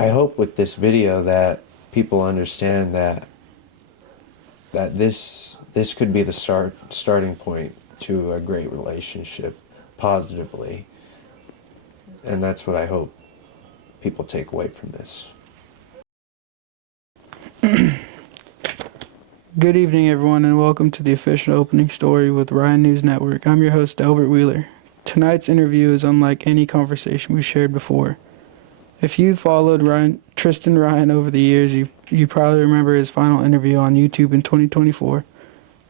I hope with this video that people understand that this could be the starting point to a great relationship positively, and that's what I hope people take away from this. Good evening, everyone, and welcome to the official opening story with Ryan News Network. I'm your host, Delbert Wheeler. Tonight's interview is unlike any conversation we shared before. If you followed Triston Ryan over the years, you probably remember his final interview on YouTube in 2024.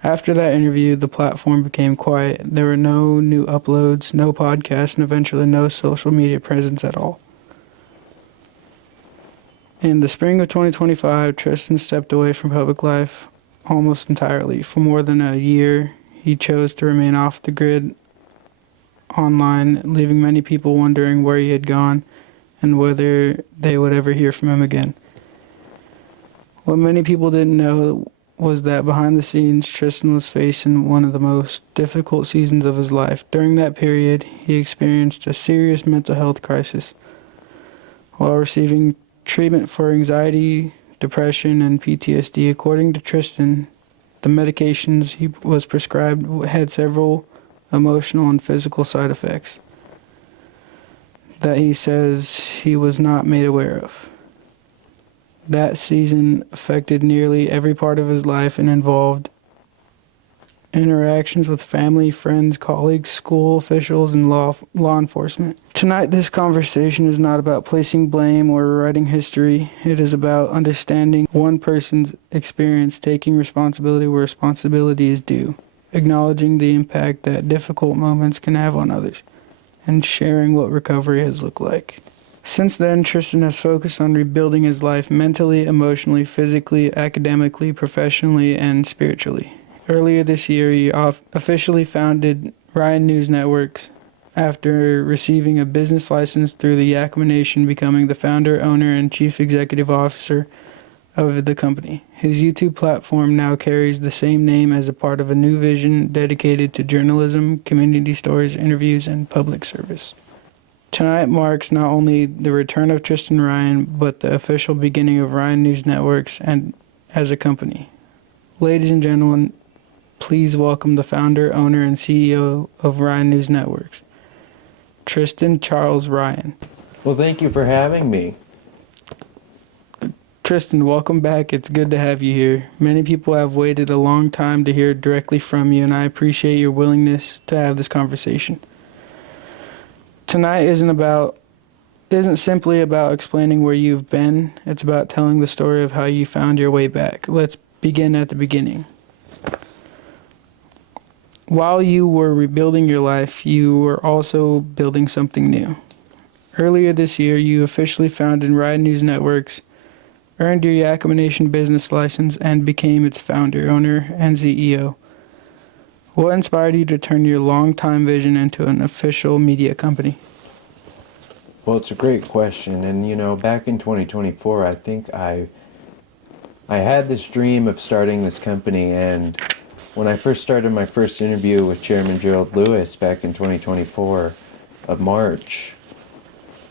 After that interview, the platform became quiet. There were no new uploads, no podcasts, and eventually no social media presence at all. In the spring of 2025, Triston stepped away from public life almost entirely. For more than a year, he chose to remain off the grid online, leaving many people wondering where he had gone and whether they would ever hear from him again. What many people didn't know was that behind the scenes, Triston was facing one of the most difficult seasons of his life. During that period, he experienced a serious mental health crisis. While receiving treatment for anxiety, depression, and PTSD, according to Triston, the medications he was prescribed had several emotional and physical side effects that he says he was not made aware of. That season affected nearly every part of his life and involved interactions with family, friends, colleagues, school officials, and law enforcement. Tonight, this conversation is not about placing blame or writing history. It is about understanding one person's experience, taking responsibility where responsibility is due, acknowledging the impact that difficult moments can have on others, and sharing what recovery has looked like. Since then, Triston has focused on rebuilding his life mentally, emotionally, physically, academically, professionally, and spiritually. Earlier this year, he officially founded Ryan News Networks after receiving a business license through the Yakima Nation, becoming the founder, owner, and chief executive officer of the company. His YouTube platform now carries the same name as a part of a new vision dedicated to journalism, community stories, interviews, and public service. Tonight marks not only the return of Triston Ryan, but the official beginning of Ryan News Networks and as a company. Ladies and gentlemen, please welcome the founder, owner, and CEO of Ryan News Networks, Triston Charles Ryan. Well, thank you for having me. Triston, welcome back. It's good to have you here. Many people have waited a long time to hear directly from you, and I appreciate your willingness to have this conversation. Tonight isn't simply about explaining where you've been. It's about telling the story of how you found your way back. Let's begin at the beginning. While you were rebuilding your life, you were also building something new. Earlier this year, you officially founded Ryan News Networks, earned your Yakima Nation business license, and became its founder, owner, and CEO. What inspired you to turn your long-time vision into an official media company? Well, it's a great question, and back in 2024, I think I had this dream of starting this company, and when I first started my first interview with Chairman Gerald Lewis back in 2024 of March,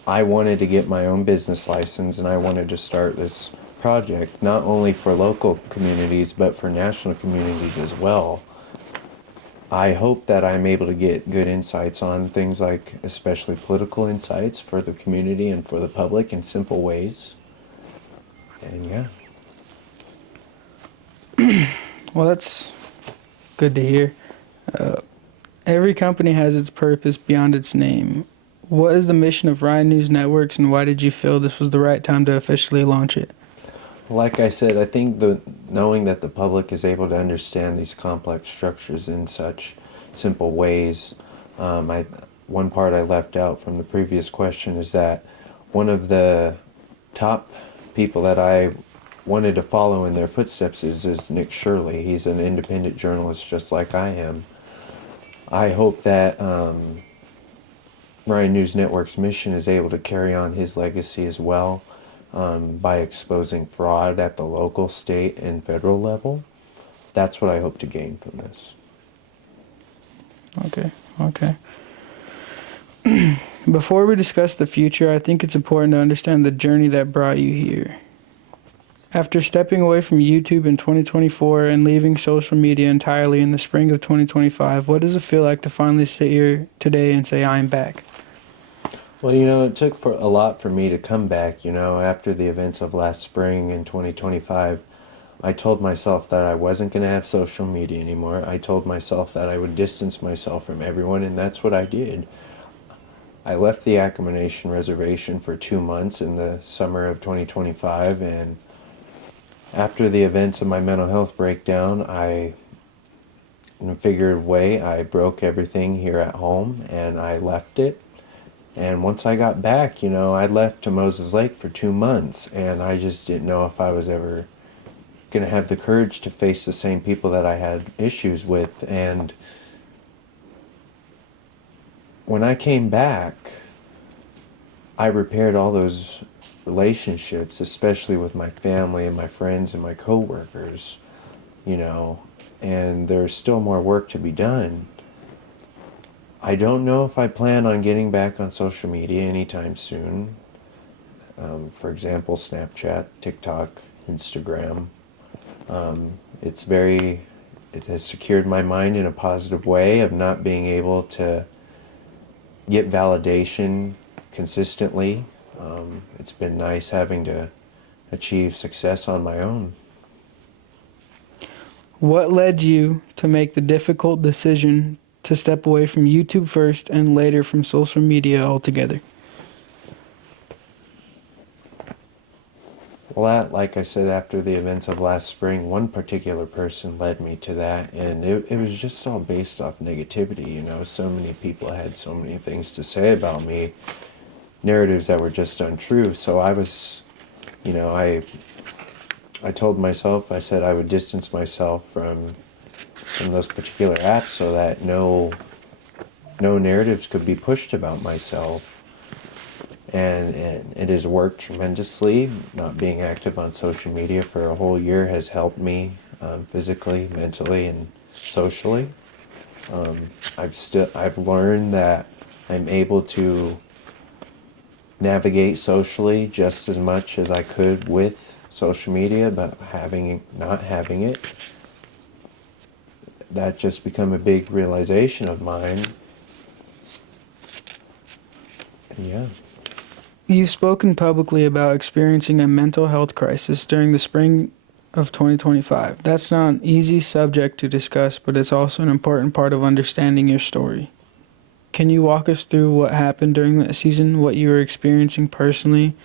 I wanted to get my own business license, and I wanted to start this project not only for local communities but for national communities as well. I hope that I'm able to get good insights on things like especially political insights for the community and for the public in simple ways. And yeah. Well, that's good to hear. Every company has its purpose beyond its name. What is the mission of Ryan News Networks, and why did you feel this was the right time to officially launch it? Like I said, I think knowing that the public is able to understand these complex structures in such simple ways. One part I left out from the previous question is that one of the top people that I wanted to follow in their footsteps is Nick Shirley. He's an independent journalist just like I am. I hope that Ryan News Network's mission is able to carry on his legacy as well. By exposing fraud at the local, state, and federal level. That's what I hope to gain from this. Okay. Before we discuss the future, I think it's important to understand the journey that brought you here. After stepping away from YouTube in 2024 and leaving social media entirely in the spring of 2025, what does it feel like to finally sit here today and say, I'm back? Well, it took for a lot for me to come back, after the events of last spring in 2025. I told myself that I wasn't going to have social media anymore. I told myself that I would distance myself from everyone, and that's what I did. I left the Acoma Nation Reservation for 2 months in the summer of 2025, and after the events of my mental health breakdown, in a figured way, I broke everything here at home, and I left it. And once I got back, I left to Moses Lake for 2 months, and I just didn't know if I was ever going to have the courage to face the same people that I had issues with. And when I came back, I repaired all those relationships, especially with my family and my friends and my coworkers, and there's still more work to be done. I don't know if I plan on getting back on social media anytime soon. For example, Snapchat, TikTok, Instagram. It has secured my mind in a positive way of not being able to get validation consistently. It's been nice having to achieve success on my own. What led you to make the difficult decision to step away from YouTube first and later from social media altogether? Well, like I said, after the events of last spring, one particular person led me to that, and it was just all based off negativity. So many people had so many things to say about me, narratives that were just untrue. So I was, I told myself, I said I would distance myself from those particular apps so that no narratives could be pushed about myself. And it has worked tremendously. Not being active on social media for a whole year has helped me physically, mentally, and socially. I've learned that I'm able to navigate socially just as much as I could with social media, but not having it, that just become a big realization of mine. And yeah. You've spoken publicly about experiencing a mental health crisis during the spring of 2025. That's not an easy subject to discuss, but it's also an important part of understanding your story. Can you walk us through what happened during that season, what you were experiencing personally,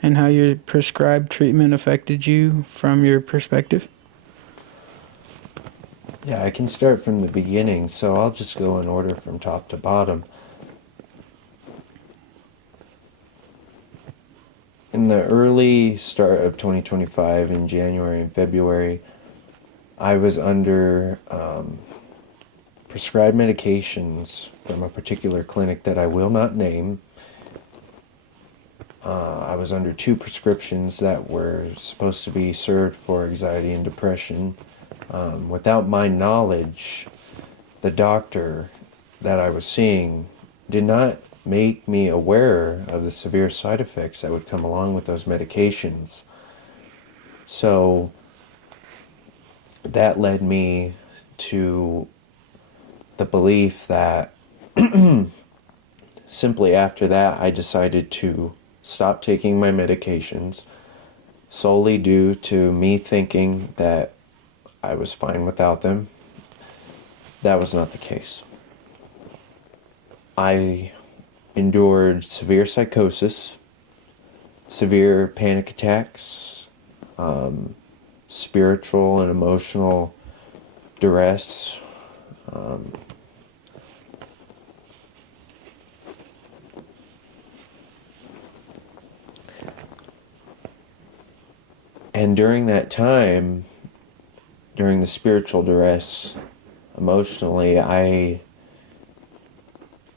and how your prescribed treatment affected you from your perspective? Yeah, I can start from the beginning, so I'll just go in order from top to bottom. In the early start of 2025, in January and February, I was under prescribed medications from a particular clinic that I will not name. I was under 2 prescriptions that were supposed to be served for anxiety and depression. Without my knowledge, the doctor that I was seeing did not make me aware of the severe side effects that would come along with those medications. So that led me to the belief that simply after that I decided to stop taking my medications solely due to me thinking that I was fine without them. That was not the case. I endured severe psychosis, severe panic attacks, spiritual and emotional duress, and during that time, during the spiritual duress, emotionally, I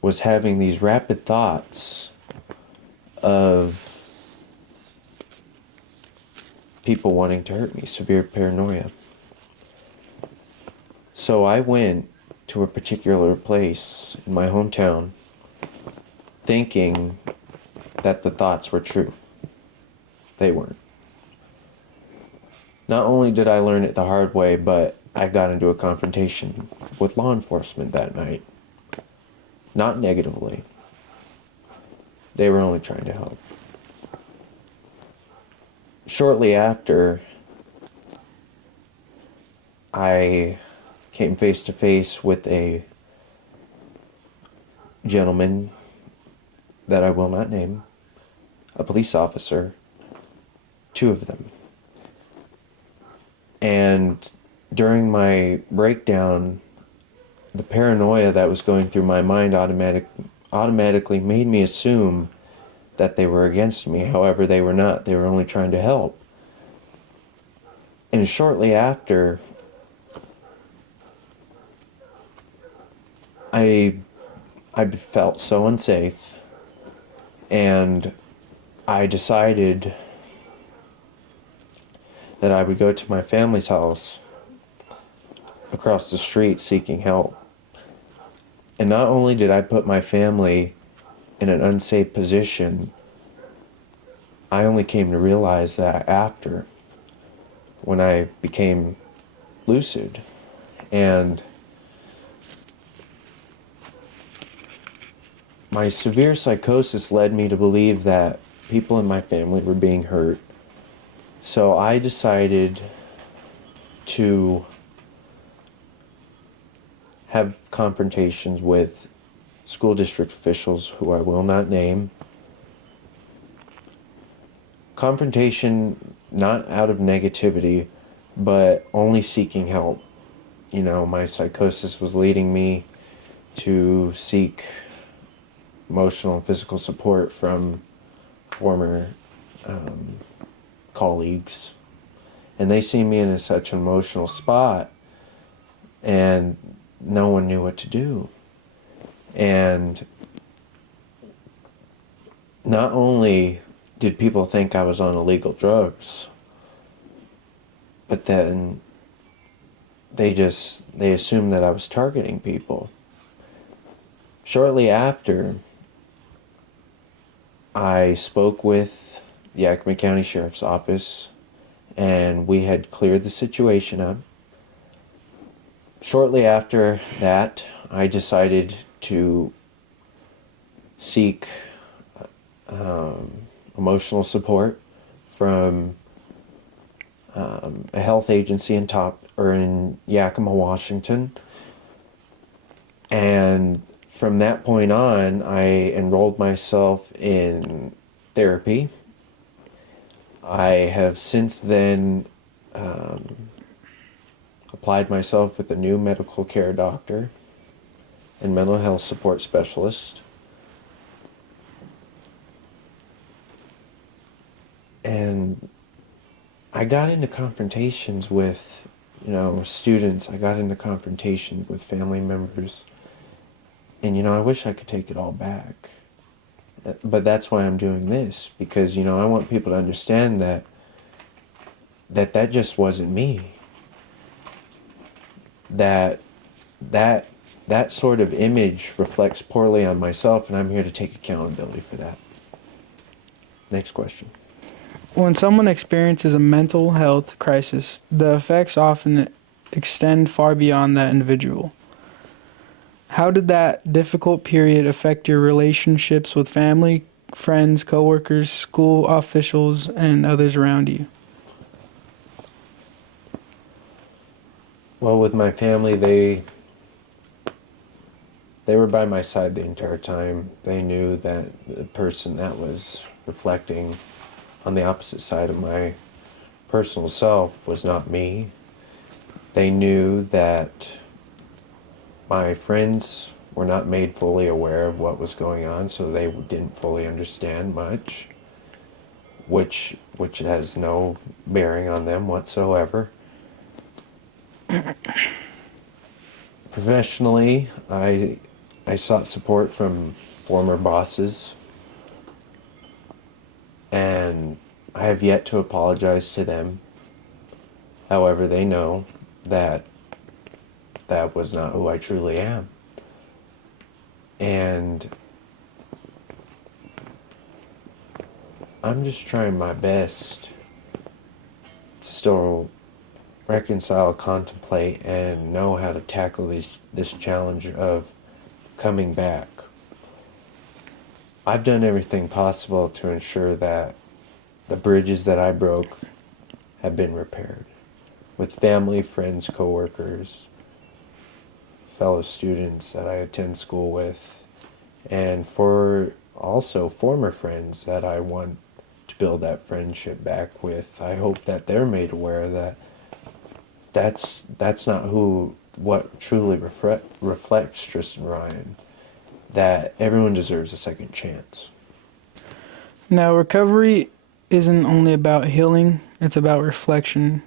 was having these rapid thoughts of people wanting to hurt me, severe paranoia. So I went to a particular place in my hometown thinking that the thoughts were true. They weren't. Not only did I learn it the hard way, but I got into a confrontation with law enforcement that night. Not negatively. They were only trying to help. Shortly after, I came face to face with a gentleman that I will not name, a police officer, two of them. And during my breakdown, the paranoia that was going through my mind automatically made me assume that they were against me. However, they were not. They were only trying to help. And shortly after, I felt so unsafe, and I decided that I would go to my family's house across the street seeking help. And not only did I put my family in an unsafe position, I only came to realize that after, when I became lucid. And my severe psychosis led me to believe that people in my family were being hurt. So I decided to have confrontations with school district officials who I will not name. Confrontation not out of negativity, but only seeking help. You know, my psychosis was leading me to seek emotional and physical support from former colleagues. And they see me in such an emotional spot, and no one knew what to do. And not only did people think I was on illegal drugs, but then they assumed that I was targeting people. Shortly after, I spoke with the Yakima County Sheriff's Office, and we had cleared the situation up. Shortly after that, I decided to seek emotional support from a health agency in Yakima, Washington. And from that point on, I enrolled myself in therapy. I have since then applied myself with a new medical care doctor and mental health support specialist. And I got into confrontations with, students. I got into confrontations with family members. And, I wish I could take it all back. But that's why I'm doing this, because, I want people to understand that just wasn't me. That sort of image reflects poorly on myself, and I'm here to take accountability for that. Next question. When someone experiences a mental health crisis, the effects often extend far beyond that individual. How did that difficult period affect your relationships with family, friends, coworkers, school officials, and others around you? Well, with my family, they were by my side the entire time. They knew that the person that was reflecting on the opposite side of my personal self was not me. They knew that my friends were not made fully aware of what was going on, so they didn't fully understand much, which has no bearing on them whatsoever. Professionally, I sought support from former bosses, and I have yet to apologize to them. However, they know that was not who I truly am. And I'm just trying my best to still reconcile, contemplate, and know how to tackle this challenge of coming back. I've done everything possible to ensure that the bridges that I broke have been repaired with family, friends, coworkers, fellow students that I attend school with, and for also former friends that I want to build that friendship back with. I hope that they're made aware that that's not what truly reflects Triston Ryan, that everyone deserves a second chance. Now, recovery isn't only about healing, it's about reflection.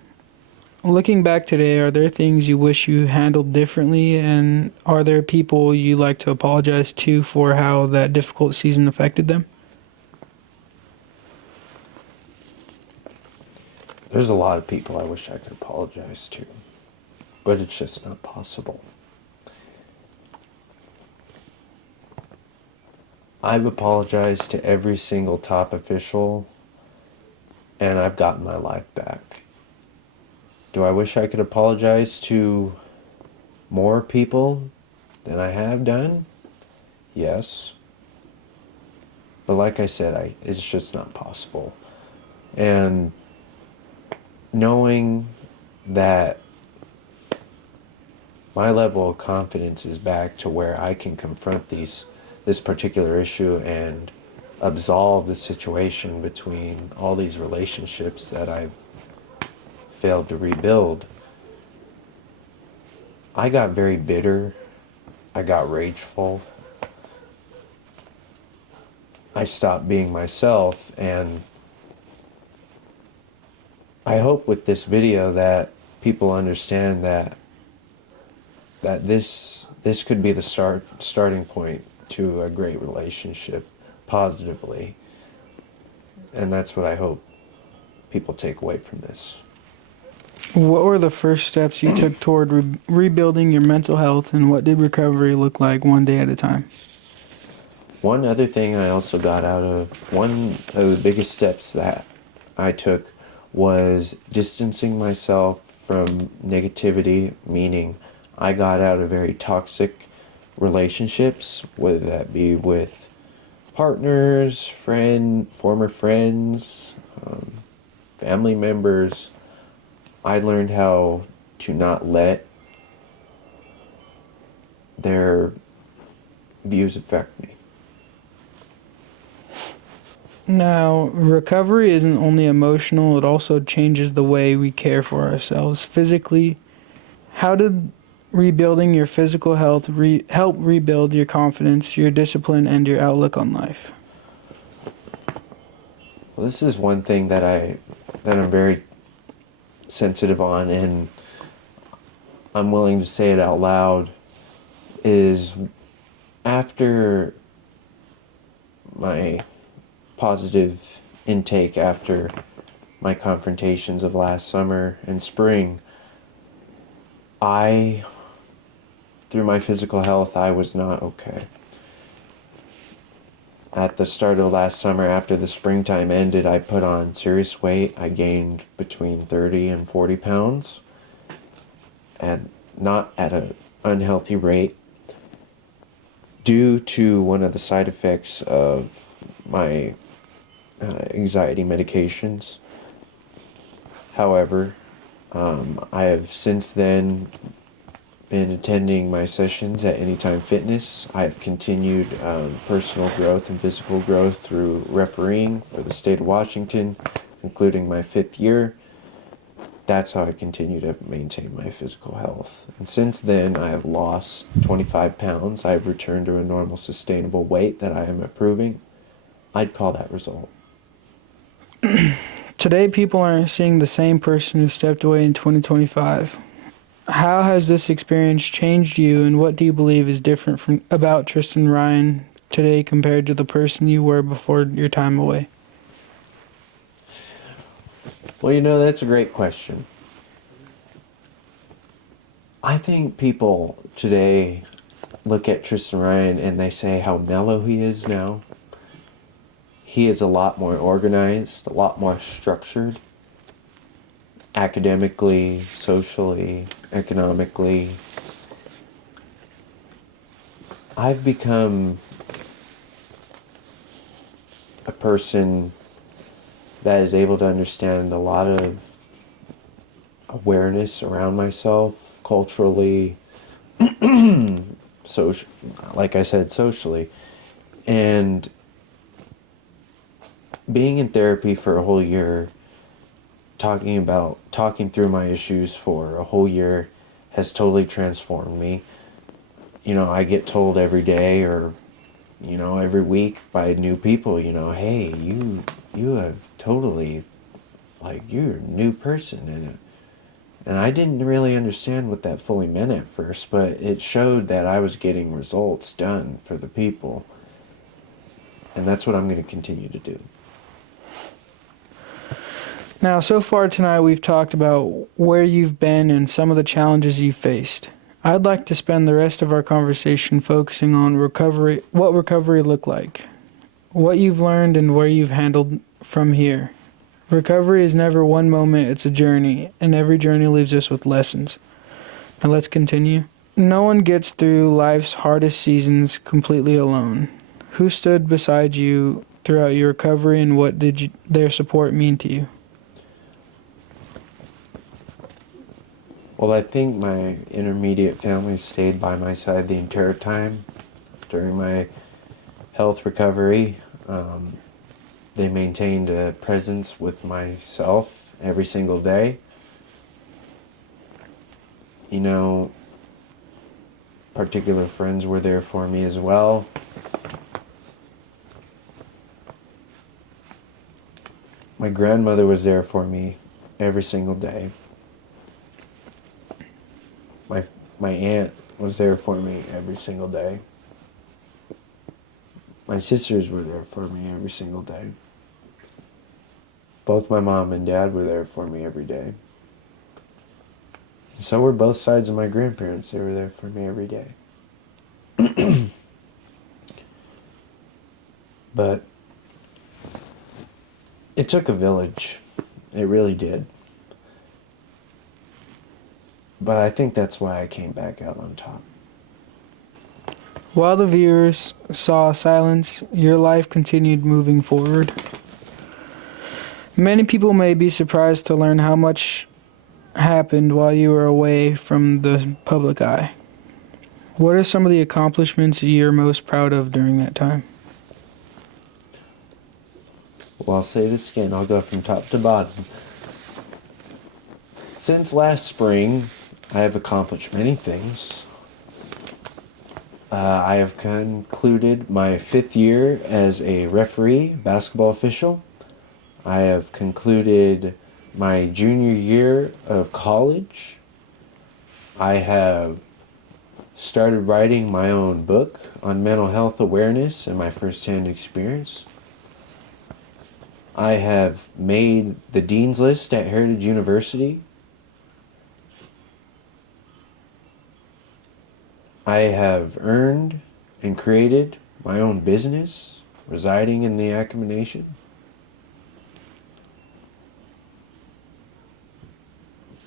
Looking back today, are there things you wish you handled differently, and are there people you like to apologize to for how that difficult season affected them? There's a lot of people I wish I could apologize to, but it's just not possible. I've apologized to every single top official, and I've gotten my life back. Do I wish I could apologize to more people than I have done? Yes. But like I said, it's just not possible. And knowing that my level of confidence is back to where I can confront this particular issue and absolve the situation between all these relationships that I've failed to rebuild. I got very bitter. I got rageful. I stopped being myself, and I hope with this video that people understand that this could be the starting point to a great relationship positively. And that's what I hope people take away from this. What were the first steps you took toward rebuilding your mental health, and what did recovery look like one day at a time? One other thing I also got out of, one of the biggest steps that I took was distancing myself from negativity, meaning I got out of very toxic relationships, whether that be with partners, former friends, family members. I learned how to not let their views affect me. Now, recovery isn't only emotional, it also changes the way we care for ourselves physically. How did rebuilding your physical health help rebuild your confidence, your discipline, and your outlook on life? Well, this is one thing that I'm very sensitive on, and I'm willing to say it out loud, is after my positive intake, after my confrontations of last summer and spring, through my physical health, I was not okay. At the start of last summer, after the springtime ended, I put on serious weight. I gained between 30 and 40 pounds, and not at an unhealthy rate, due to one of the side effects of my anxiety medications. However, I have since then been attending my sessions at Anytime Fitness. I've continued personal growth and physical growth through refereeing for the state of Washington, concluding my 5th year. That's how I continue to maintain my physical health. And since then, I have lost 25 pounds. I've returned to a normal, sustainable weight that I am approving. I'd call that result. Today, people aren't seeing the same person who stepped away in 2025. How has this experience changed you, and what do you believe is different about Triston Ryan today compared to the person you were before your time away? Well, that's a great question. I think people today look at Triston Ryan and they say how mellow he is now. he is a lot more organized, a lot more structured, academically, socially, economically. I've become a person that is able to understand a lot of awareness around myself, culturally, social, like I said, socially. And being in therapy for a whole year, talking through my issues for a whole year has totally transformed me. You know, I get told every day or, you know, every week by new people, you know, hey, you have totally, like, you're a new person. And I didn't really understand what that fully meant at first, but it showed that I was getting results done for the people. And that's what I'm going to continue to do. Now, so far tonight, we've talked about where you've been and some of the challenges you've faced. I'd like to spend the rest of our conversation focusing on recovery, what recovery looked like, what you've learned, and where you've handled from here. Recovery is never one moment, it's a journey, and every journey leaves us with lessons. Now, let's continue. No one gets through life's hardest seasons completely alone. Who stood beside you throughout your recovery, and what did their support mean to you? Well, I think my intermediate family stayed by my side the entire time during my health recovery. They maintained a presence with myself every single day. You know, particular friends were there for me as well. My grandmother was there for me every single day. My aunt was there for me every single day. My sisters were there for me every single day. Both my mom and dad were there for me every day. So were both sides of my grandparents. They were there for me every day. But it took a village. It really did. But I think that's why I came back out on top. While the viewers saw silence, your life continued moving forward. Many people may be surprised to learn how much happened while you were away from the public eye. What are some of the accomplishments you're most proud of during that time? Well, I'll say this again. I'll go from top to bottom. Since last spring, I have accomplished many things. I have concluded my 5th year as a referee, basketball official. I have concluded my junior year of college. I have started writing my own book on mental health awareness and my firsthand experience. I have made the Dean's List at Heritage University. I have earned and created my own business residing in the Yakima Nation.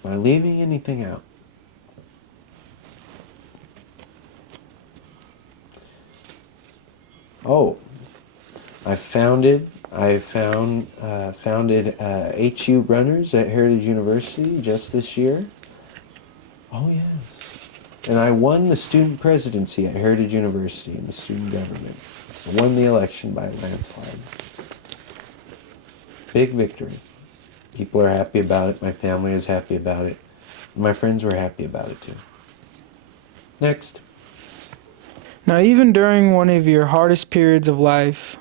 Am I leaving anything out? Oh, founded HU Runners at Heritage University just this year. Oh yeah. And I won the student presidency at Heritage University in the student government. I won the election by a landslide. Big victory. People are happy about it. My family is happy about it. My friends were happy about it too. Next. Now, even during one of your hardest periods of life,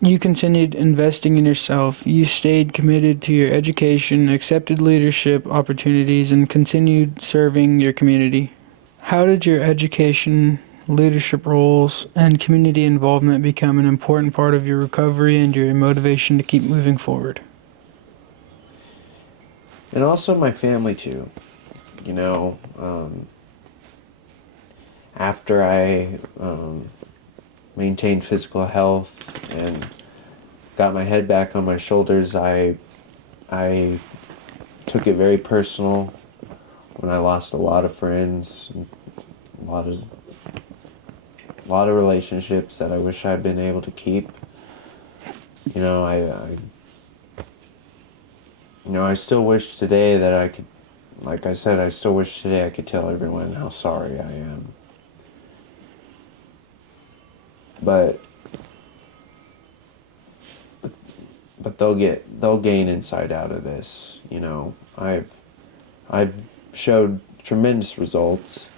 you continued investing in yourself. You stayed committed to your education, accepted leadership opportunities, and continued serving your community. How did your education, leadership roles, and community involvement become an important part of your recovery and your motivation to keep moving forward? And also my family too. You know, after I maintained physical health and got my head back on my shoulders, I took it very personal when I lost a lot of friends, a lot of relationships that I wish I'd been able to keep. You know, I still wish today that I could, like I said, I still wish today I could tell everyone how sorry I am. But they'll gain insight out of this. You know, I've showed tremendous results,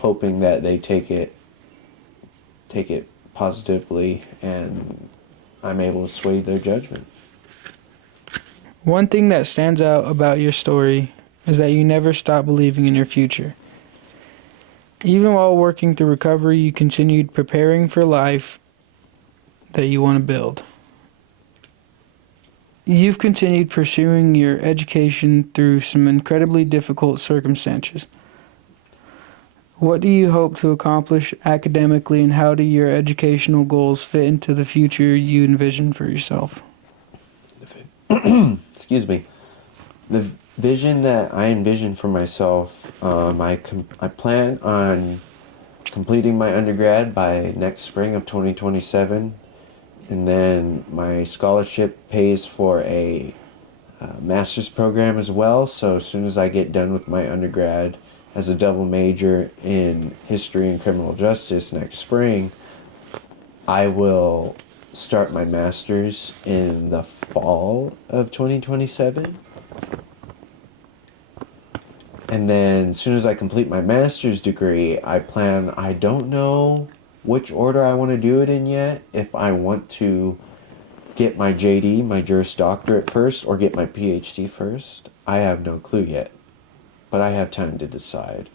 hoping that they take it positively, and I'm able to sway their judgment. One thing that stands out about your story is that you never stopped believing in your future. Even while working through recovery, you continued preparing for life that you want to build. You've continued pursuing your education through some incredibly difficult circumstances. What do you hope to accomplish academically, and how do your educational goals fit into the future you envision for yourself? Excuse me. The vision that I envision for myself, I plan on completing my undergrad by next spring of 2027, and then my scholarship pays for a master's program as well. So as soon as I get done with my undergrad as a double major in history and criminal justice next spring, I will start my master's in the fall of 2027. And then as soon as I complete my master's degree, I don't know which order I want to do it in yet. If I want to get my JD, my Juris Doctorate first, or get my PhD first, I have no clue yet. But I have time to decide.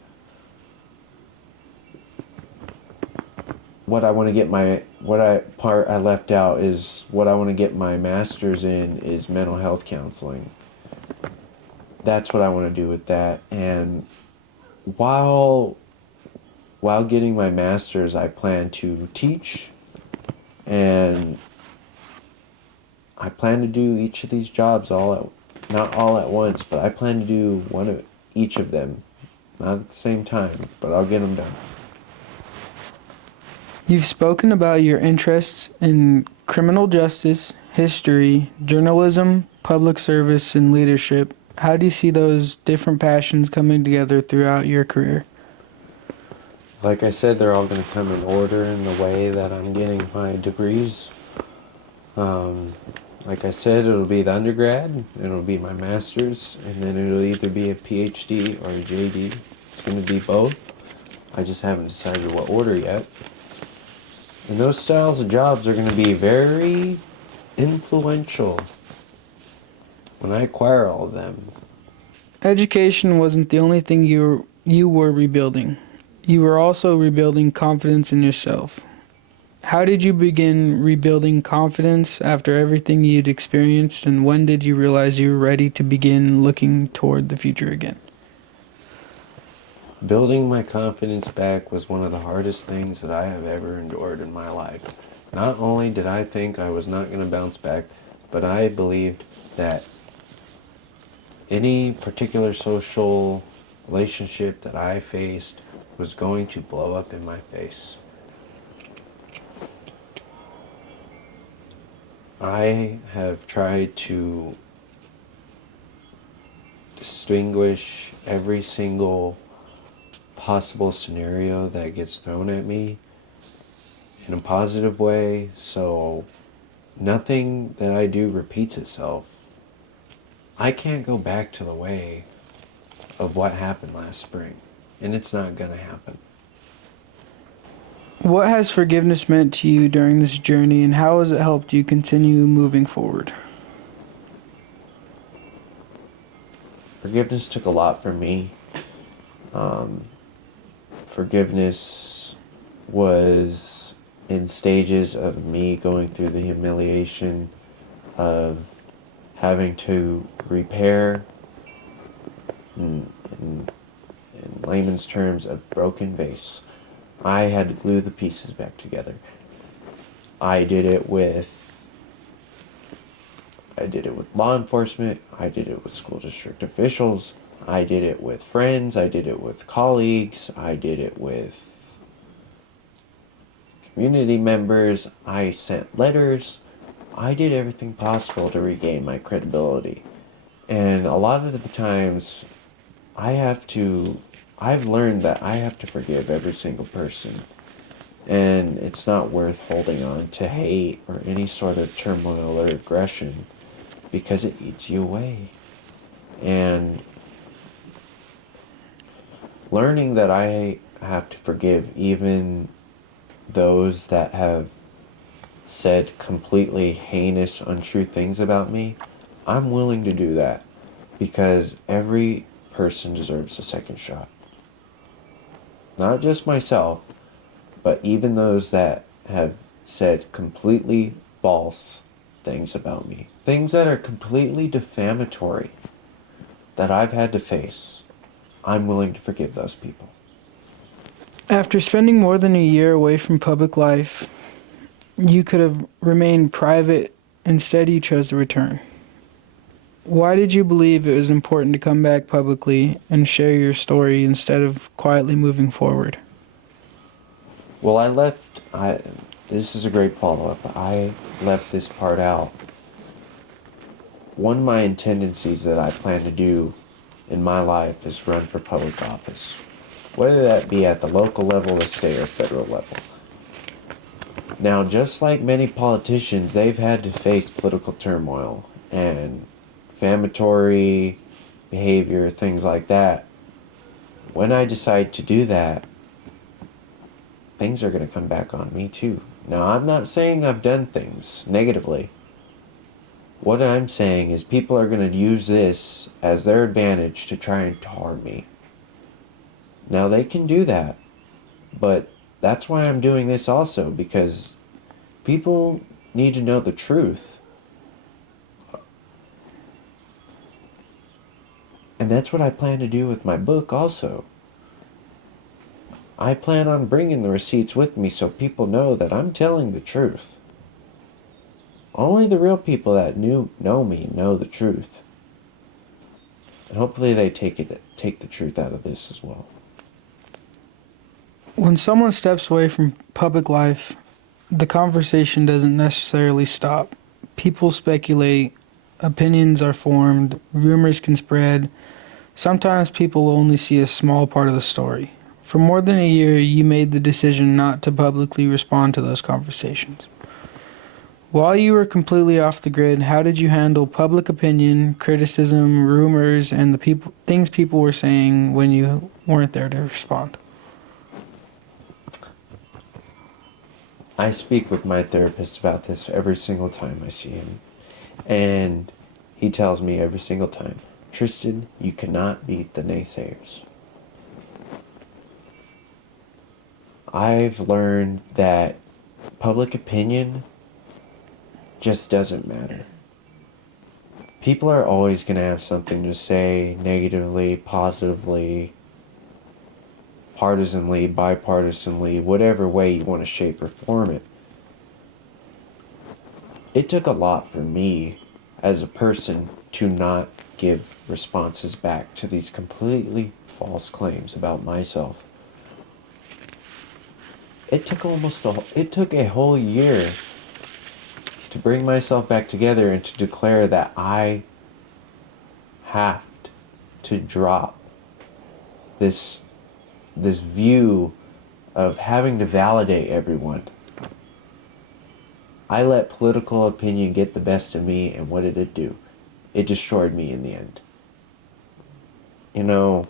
What I want to get part I left out is what I want to get my master's in is mental health counseling. That's what I want to do with that. And while getting my master's, I plan to teach, and I plan to do each of these jobs not all at once, but I plan to do one of each of them, not at the same time, but I'll get them done. You've spoken about your interests in criminal justice, history, journalism, public service, and leadership. How do you see those different passions coming together throughout your career? Like I said, they're all going to come in order in the way that I'm getting my degrees. Like I said, it'll be the undergrad, it'll be my master's, and then it'll either be a PhD or a JD. It's going to be both. I just haven't decided what order yet. And those styles of jobs are going to be very influential when I acquire all of them. Education wasn't the only thing you were rebuilding. You were also rebuilding confidence in yourself. How did you begin rebuilding confidence after everything you'd experienced, and when did you realize you were ready to begin looking toward the future again? Building my confidence back was one of the hardest things that I have ever endured in my life. Not only did I think I was not going to bounce back, but I believed that any particular social relationship that I faced was going to blow up in my face. I have tried to distinguish every single possible scenario that gets thrown at me in a positive way, so nothing that I do repeats itself. I can't go back to the way of what happened last spring, and it's not gonna happen. What has forgiveness meant to you during this journey, and how has it helped you continue moving forward? Forgiveness took a lot from me. Forgiveness was in stages of me going through the humiliation of having to repair, in layman's terms, a broken vase. I had to glue the pieces back together. I did it with I did it with law enforcement. I did it with school district officials. I did it with friends. I did it with colleagues. I did it with community members. I sent letters. I did everything possible to regain my credibility. And a lot of the times, I've learned that I have to forgive every single person. And it's not worth holding on to hate or any sort of turmoil or aggression because it eats you away. And learning that I have to forgive even those that have said completely heinous, untrue things about me, I'm willing to do that because every person deserves a second shot. Not just myself, but even those that have said completely false things about me. Things that are completely defamatory that I've had to face. I'm willing to forgive those people. After spending more than a year away from public life, you could have remained private. Instead, you chose to return. Why did you believe it was important to come back publicly and share your story instead of quietly moving forward? Well, this is a great follow-up. I left this part out. One of my tendencies that I plan to do in my life is run for public office, whether that be at the local level, the state, or federal level. Now, just like many politicians, they've had to face political turmoil and defamatory behavior, things like that. When I decide to do that, things are going to come back on me too. Now, I'm not saying I've done things negatively. What I'm saying is people are going to use this as their advantage to try and harm me. Now, they can do that, but that's why I'm doing this also, because people need to know the truth. And that's what I plan to do with my book also. I plan on bringing the receipts with me so people know that I'm telling the truth. Only the real people that know me know the truth. And hopefully they take the truth out of this as well. When someone steps away from public life, the conversation doesn't necessarily stop. People speculate, opinions are formed, rumors can spread. Sometimes people only see a small part of the story. For more than a year, you made the decision not to publicly respond to those conversations. While you were completely off the grid, how did you handle public opinion, criticism, rumors, and the things people were saying when you weren't there to respond? I speak with my therapist about this every single time I see him. And he tells me every single time, Triston, you cannot beat the naysayers. I've learned that public opinion just doesn't matter. People are always going to have something to say negatively, positively, partisanly, bipartisanly, whatever way you want to shape or form it. It took a lot for me as a person to not give responses back to these completely false claims about myself. It took a whole year to bring myself back together and to declare that I have to drop this view of having to validate everyone. I let political opinion get the best of me, and what did it do? It destroyed me in the end. You know,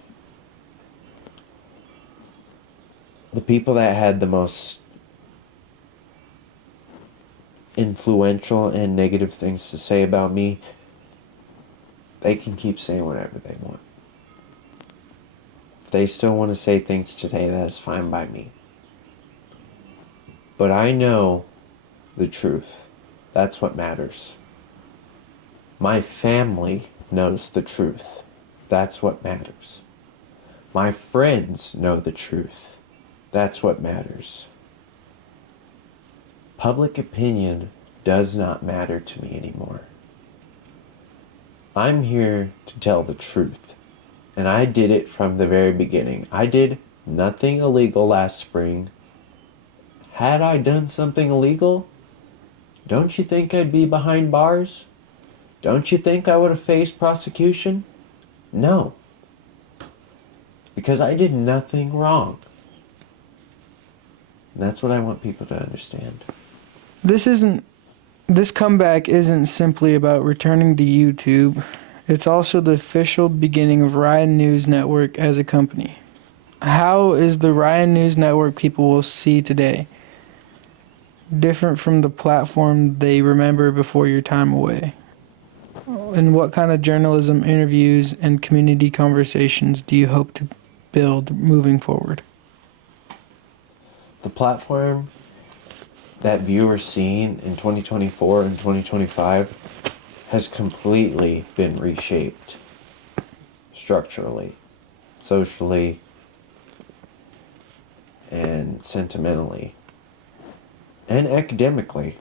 the people that had the most influential and negative things to say about me, they can keep saying whatever they want. If they still want to say things today, that is fine by me. But I know the truth. That's what matters. My family knows the truth. That's what matters. My friends know the truth. That's what matters. Public opinion does not matter to me anymore. I'm here to tell the truth. And I did it from the very beginning. I did nothing illegal last spring. Had I done something illegal, don't you think I'd be behind bars? Don't you think I would have faced prosecution? No. Because I did nothing wrong. And that's what I want people to understand. This comeback isn't simply about returning to YouTube. It's also the official beginning of Ryan News Network as a company. How is the Ryan News Network people will see today different from the platform they remember before your time away? And what kind of journalism, interviews, and community conversations do you hope to build moving forward? The platform that viewers seen in 2024 and 2025 has completely been reshaped structurally, socially, and sentimentally, and academically.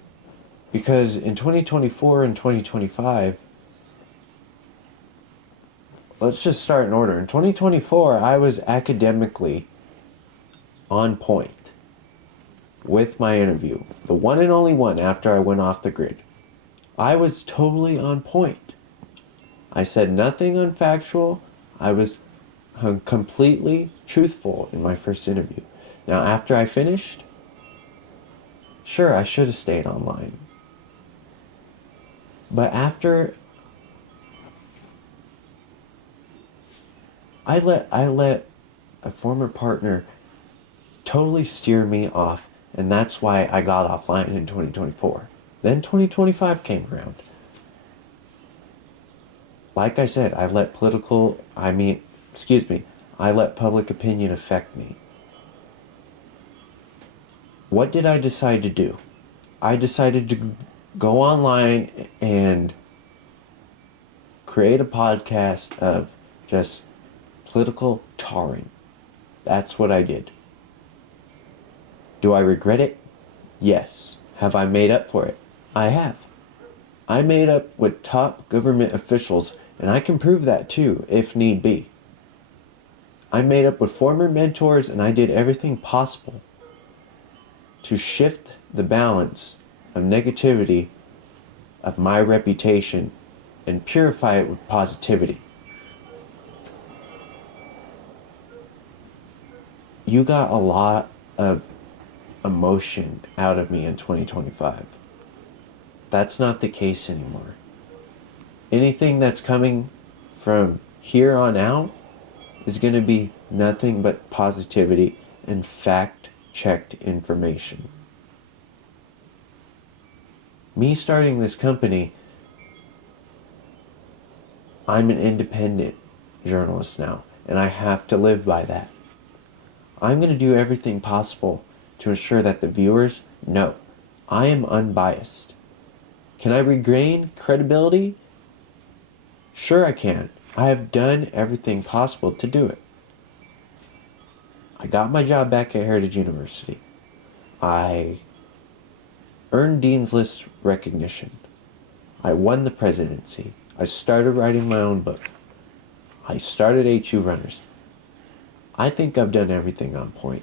Because in 2024 and 2025, let's just start in order. In 2024, I was academically on point with my interview, the one and only one after I went off the grid. I was totally on point. I said nothing unfactual. I was completely truthful in my first interview. Now, after I finished, sure, I should have stayed online. But after I let a former partner totally steer me off, and that's why I got offline in 2024. Then 2025 came around. Like I said, I let public opinion affect me. What did I decide to do? I decided to go online and create a podcast of just political tarring. That's what I did. Do I regret it? Yes. Have I made up for it? I have. I made up with top government officials, and I can prove that too, if need be. I made up with former mentors, and I did everything possible to shift the balance of negativity of my reputation and purify it with positivity. You got a lot of emotion out of me in 2025. That's not the case anymore. Anything that's coming from here on out is going to be nothing but positivity and fact-checked information. Me starting this company, I'm an independent journalist now, and I have to live by that. I'm going to do everything possible to ensure that the viewers know I am unbiased. Can I regain credibility? Sure I can. I have done everything possible to do it. I got my job back at Heritage University. I earned Dean's List recognition. I won the presidency. I started writing my own book. I started HU Runners. I think I've done everything on point.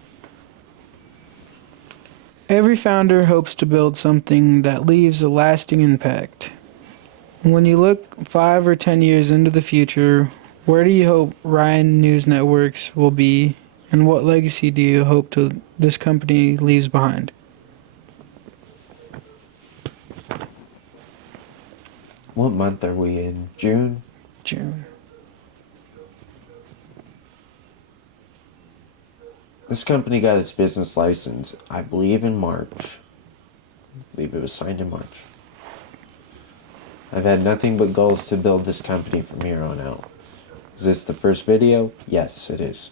Every founder hopes to build something that leaves a lasting impact. When you look 5 or 10 years into the future, where do you hope Ryan News Networks will be, and what legacy do you hope this company leaves behind? What month are we in? June? June. This company got its business license, I believe, in March. I believe it was signed in March. I've had nothing but goals to build this company from here on out. Is this the first video? Yes, it is.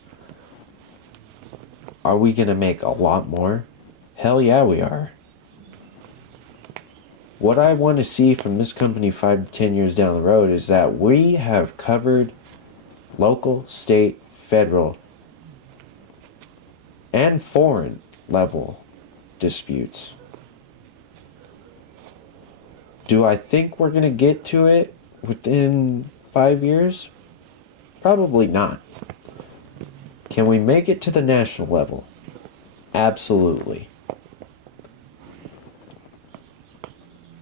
Are we going to make a lot more? Hell yeah, we are. What I want to see from this company 5 to 10 years down the road is that we have covered local, state, federal, and foreign level disputes. Do I think we're going to get to it within 5 years? Probably not. Can we make it to the national level? Absolutely.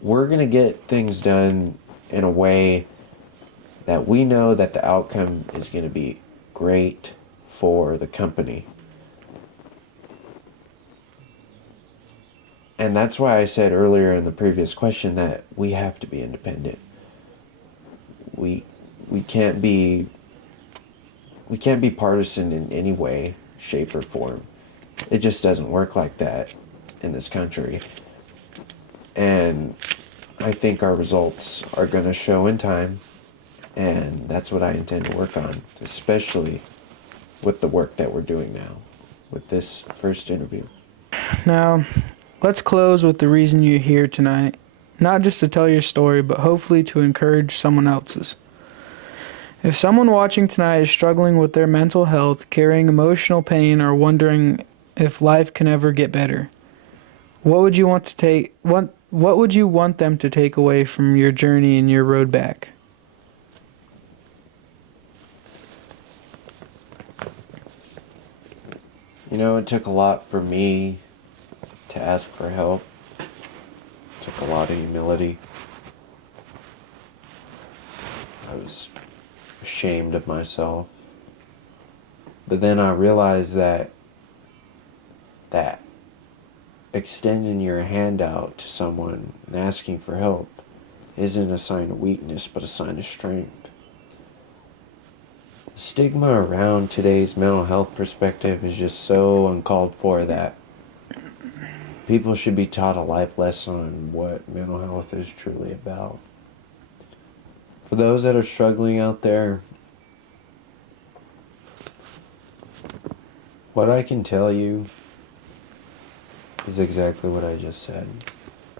We're going to get things done in a way that we know that the outcome is going to be great for the company. And that's why I said earlier in the previous question that we have to be independent. We can't be partisan in any way, shape, or form. It just doesn't work like that in this country. And I think our results are going to show in time, and that's what I intend to work on, especially with the work that we're doing now, with this first interview. Now, let's close with the reason you're here tonight. Not just to tell your story, but hopefully to encourage someone else's. If someone watching tonight is struggling with their mental health, carrying emotional pain, or wondering if life can ever get better, what would you want them to take away from your journey and your road back? You know, it took a lot for me to ask for help. It took a lot of humility. I was ashamed of myself. But then I realized that extending your hand out to someone and asking for help isn't a sign of weakness, but a sign of strength. The stigma around today's mental health perspective is just so uncalled for that people should be taught a life lesson on what mental health is truly about. For those that are struggling out there, what I can tell you is exactly what I just said.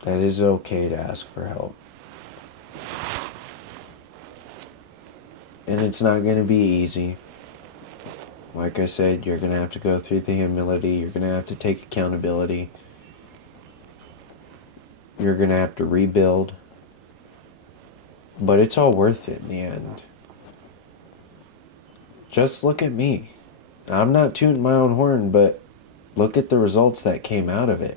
That it is okay to ask for help. And it's not going to be easy. Like I said, you're going to have to go through the humility. You're going to have to take accountability. You're going to have to rebuild. But it's all worth it in the end. Just look at me. I'm not tooting my own horn, but look at the results that came out of it.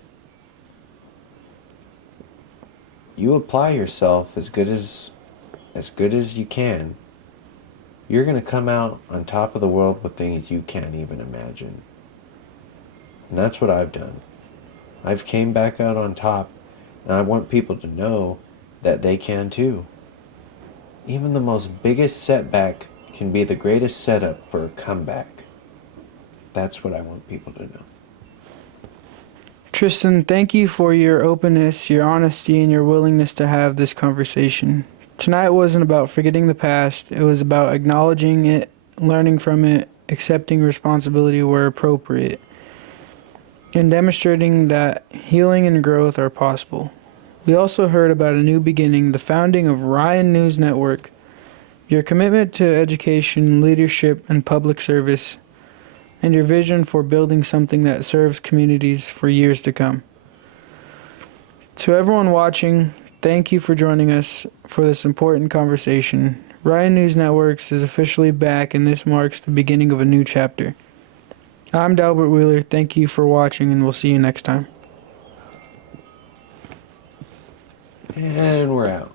You apply yourself as good as you can. You're going to come out on top of the world with things you can't even imagine. And that's what I've done. I've came back out on top, and I want people to know that they can too. Even the most biggest setback can be the greatest setup for a comeback. That's what I want people to know. Triston, thank you for your openness, your honesty, and your willingness to have this conversation. Tonight wasn't about forgetting the past. It was about acknowledging it, learning from it, accepting responsibility where appropriate, and demonstrating that healing and growth are possible. We also heard about a new beginning, the founding of Ryan News Network, your commitment to education, leadership, and public service, and your vision for building something that serves communities for years to come. To everyone watching, thank you for joining us for this important conversation. Ryan News Networks is officially back, and this marks the beginning of a new chapter. I'm Delbert Wheeler. Thank you for watching, and we'll see you next time. And we're out.